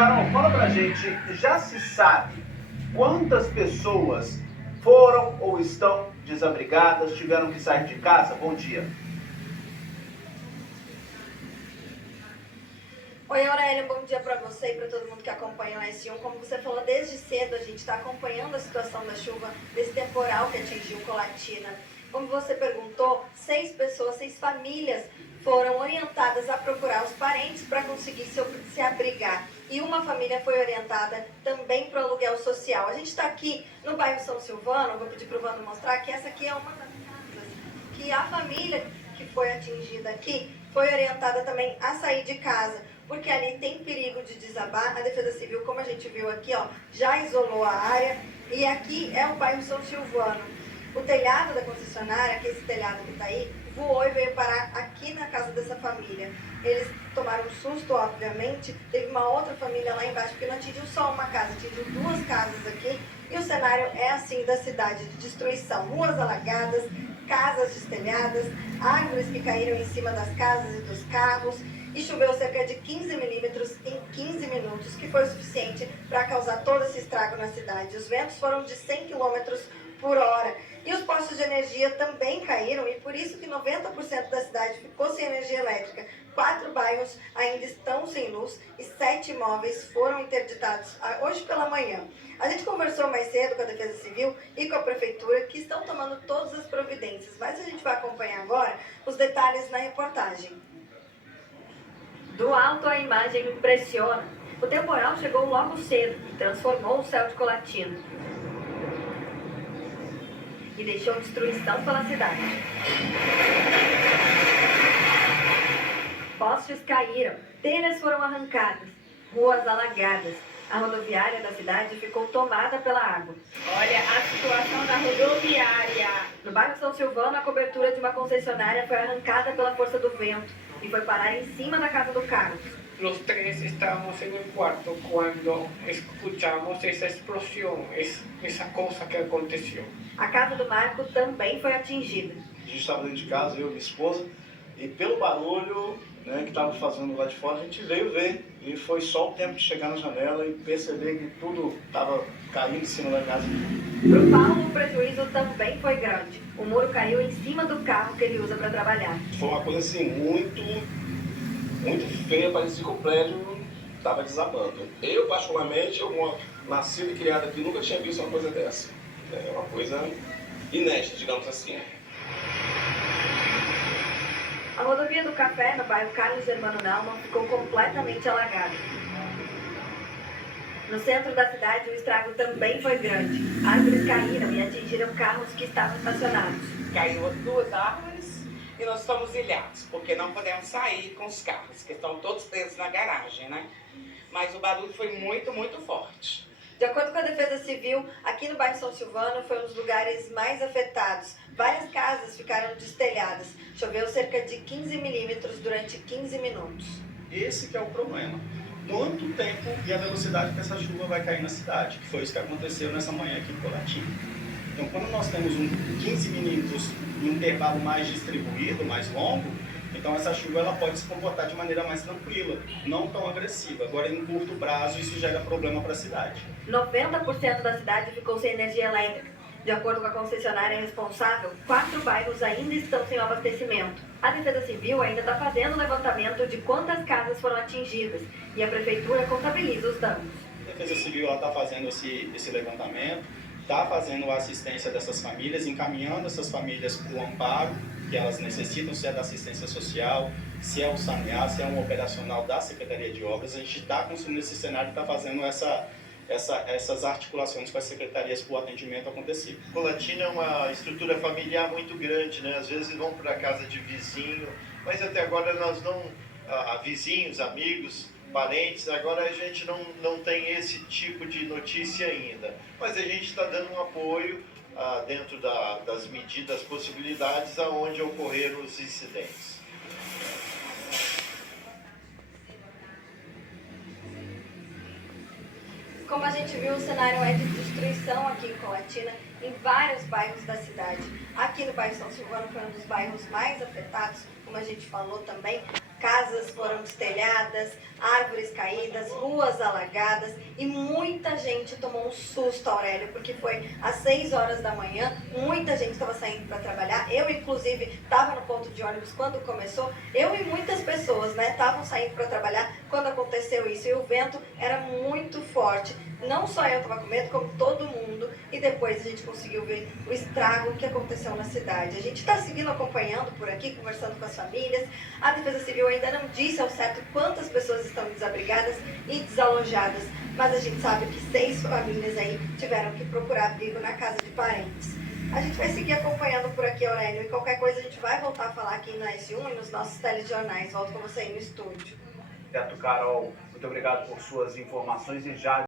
Carol, fala pra gente, já se sabe quantas pessoas foram ou estão desabrigadas, tiveram que sair de casa? Bom dia. Oi, Aurélia, bom dia para você e para todo mundo que acompanha o S1. Como você falou, desde cedo a gente está acompanhando a situação da chuva, desse temporal que atingiu Colatina. Como você perguntou, 6 famílias foram orientadas a procurar os parentes para conseguir se abrigar. E uma família foi orientada também para o aluguel social. A gente está aqui no bairro São Silvano, vou pedir para o Vando mostrar que essa aqui é uma das casas que a família que foi atingida aqui foi orientada também a sair de casa, porque ali tem perigo de desabar. A Defesa Civil, como a gente viu aqui, ó, já isolou a área. E aqui é o bairro São Silvano. O telhado da concessionária, que esse telhado que está aí, voou e veio parar aqui na casa dessa família. Eles tomaram um susto, obviamente. Teve uma outra família lá embaixo, porque não atingiu só uma casa, atingiu 2 casas aqui. E o cenário é assim da cidade, de destruição. Ruas alagadas, casas destelhadas, árvores que caíram em cima das casas e dos carros. E choveu cerca de 15 milímetros em 15 minutos, que foi o suficiente para causar todo esse estrago na cidade. Os ventos foram de 100 km por hora. E os postos de energia também caíram, e por isso que 90% da cidade ficou sem energia elétrica. 4 bairros ainda estão sem luz e 7 imóveis foram interditados hoje pela manhã. A gente conversou mais cedo com a Defesa Civil e com a Prefeitura, que estão tomando todas as providências. Mas a gente vai acompanhar agora os detalhes na reportagem. Do alto a imagem impressiona. O temporal chegou logo cedo e transformou o céu de Colatina. E deixou destruição pela cidade. Postes caíram, telhas foram arrancadas, ruas alagadas. A rodoviária da cidade ficou tomada pela água. Olha a situação da rodoviária. No bairro São Silvano, a cobertura de uma concessionária foi arrancada pela força do vento e foi parar em cima da casa do Carlos. Los 3 estábamos en el cuarto cuando escuchamos esa explosión, esa cosa que aconteció. A casa do Marco também foi atingida. A gente estava dentro de casa, eu e minha esposa, e pelo barulho, né, que estava fazendo lá de fora, a gente veio ver. E foi só o tempo de chegar na janela e perceber que tudo estava caindo em cima da casa. Para o Paulo, o prejuízo também foi grande. O muro caiu em cima do carro que ele usa para trabalhar. Foi uma coisa assim, muito feia, parecia que o prédio estava desabando. Eu, particularmente, nascido e criado aqui, nunca tinha visto uma coisa dessa. É uma coisa inédita, digamos assim. A rodovia do Café, no bairro Carlos Germano Naumann, ficou completamente alagada. No centro da cidade, o estrago também foi grande. Árvores caíram e atingiram carros que estavam estacionados. Caiu 2 árvores e nós estamos ilhados, porque não podemos sair com os carros, que estão todos presos na garagem, né? Mas o barulho foi muito, muito forte. De acordo com a Defesa Civil, aqui no bairro São Silvano foi um dos lugares mais afetados. Várias casas ficaram destelhadas. Choveu cerca de 15 milímetros durante 15 minutos. Esse que é o problema. Quanto tempo e a velocidade que essa chuva vai cair na cidade? Que foi isso que aconteceu nessa manhã aqui em Colatina. Então, quando nós temos 15 milímetros em um intervalo mais distribuído, mais longo, então essa chuva ela pode se comportar de maneira mais tranquila, não tão agressiva. Agora, em curto prazo, isso gera problema para a cidade. 90% da cidade ficou sem energia elétrica. De acordo com a concessionária responsável, 4 bairros ainda estão sem abastecimento. A Defesa Civil ainda está fazendo o levantamento de quantas casas foram atingidas e a Prefeitura contabiliza os danos. A Defesa Civil está fazendo esse levantamento, está fazendo a assistência dessas famílias, encaminhando essas famílias para o amparo que elas necessitam, se é da assistência social, se é o sanear, se é um operacional da Secretaria de Obras. A gente está construindo esse cenário e está fazendo essas articulações com as secretarias para o atendimento acontecer. Colatina é uma estrutura familiar muito grande, né? Às vezes vão para a casa de vizinho, mas até agora nós não, vizinhos, amigos, parentes, agora a gente não tem esse tipo de notícia ainda. Mas a gente está dando um apoio dentro das medidas, possibilidades aonde ocorreram os incidentes. Como a gente viu, o cenário é de destruição aqui em Colatina, em vários bairros da cidade. Aqui no bairro São Silvano foi um dos bairros mais afetados, como a gente falou também. casas foram destelhadas, árvores caídas, ruas alagadas e muita gente tomou um susto, Aurélio, porque foi às 6 horas da manhã, muita gente estava saindo para trabalhar, eu inclusive estava no ponto de ônibus quando começou, eu e muitas pessoas, né, estavam saindo para trabalhar quando aconteceu isso e o vento era muito forte. Não só eu estava com medo, como todo mundo, e depois a gente conseguiu ver o estrago que aconteceu na cidade. A gente está seguindo acompanhando por aqui, conversando com as famílias. A Defesa Civil ainda não disse ao certo quantas pessoas estão desabrigadas e desalojadas, mas a gente sabe que 6 famílias aí tiveram que procurar abrigo na casa de parentes. A gente vai seguir acompanhando por aqui, Aurélio, e qualquer coisa a gente vai voltar a falar aqui na S1 e nos nossos telejornais. Volto com você aí no estúdio. Certo, Carol. Muito obrigado por suas informações e já